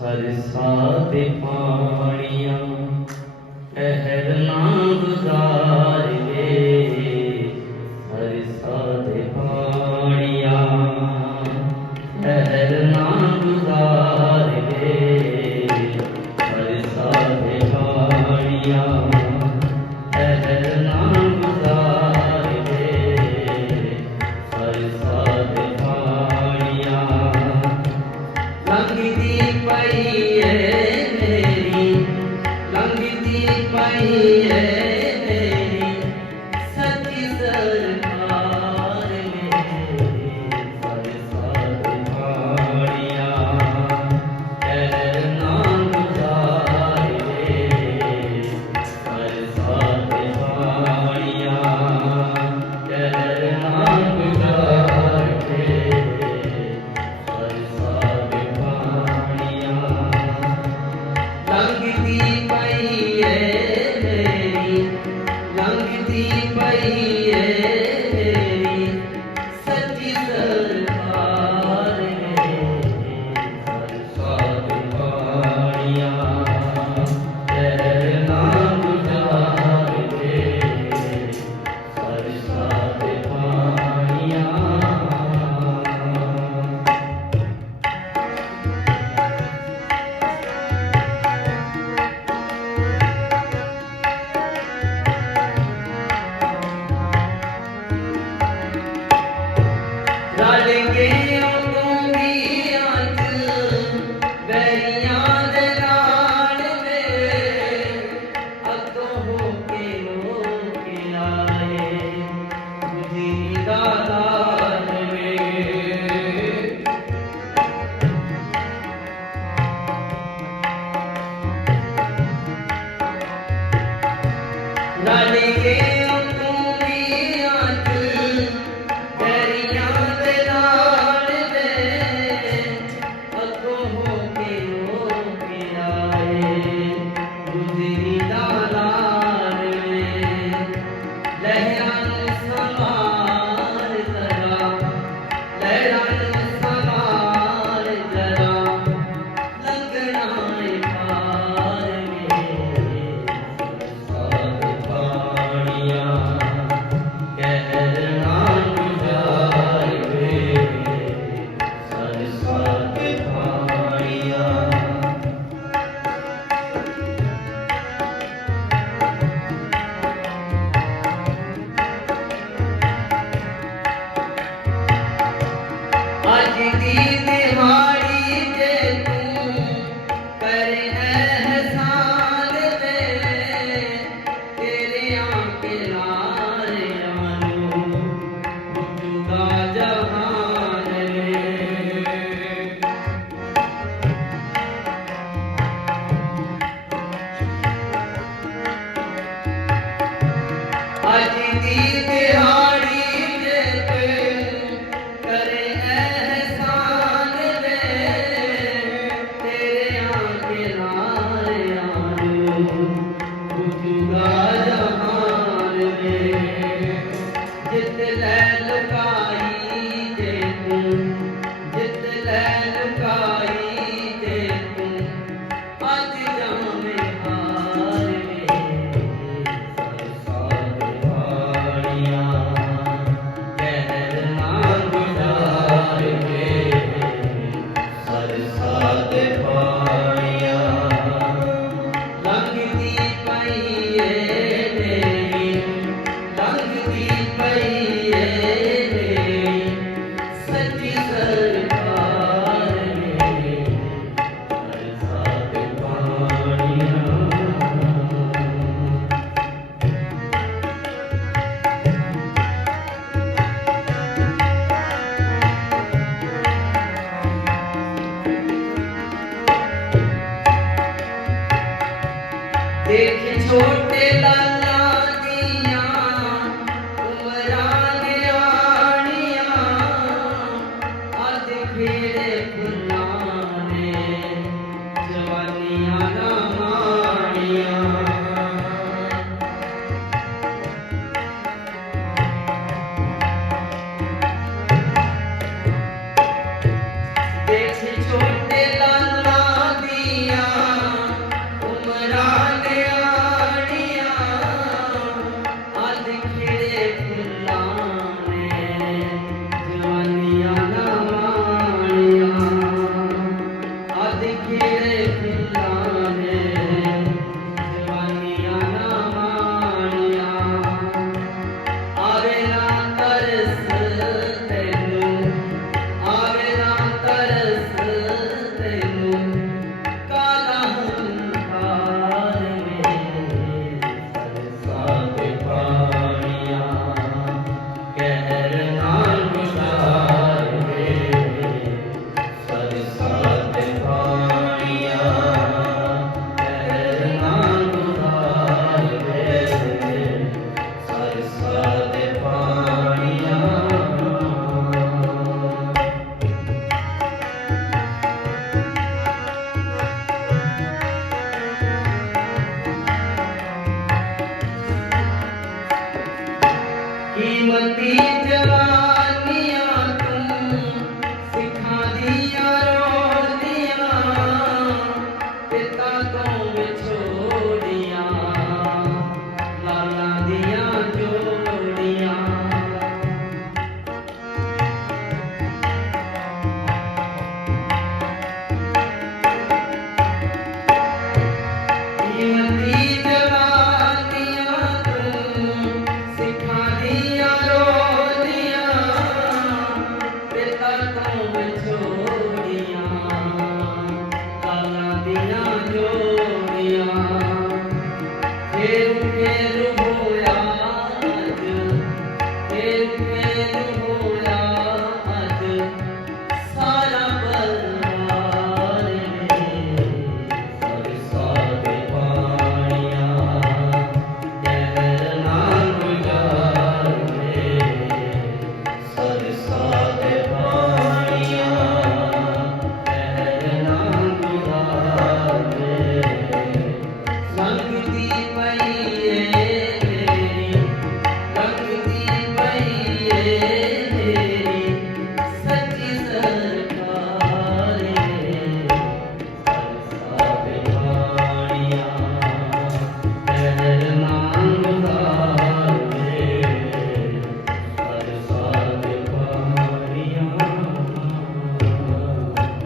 ਸਰਸਾ ਪਾਣੀਆਂ ਗੁਜ਼ਾਰੇ ਸਰਸਾ ਤੇ ਪਾਣੀਆਂ ਲਹਿਰ ਲਾਂ ਗੁਜ਼ਾਰੇ ਪਾਣੀਆਂ Thank you. vai देंगे gonna. Lord.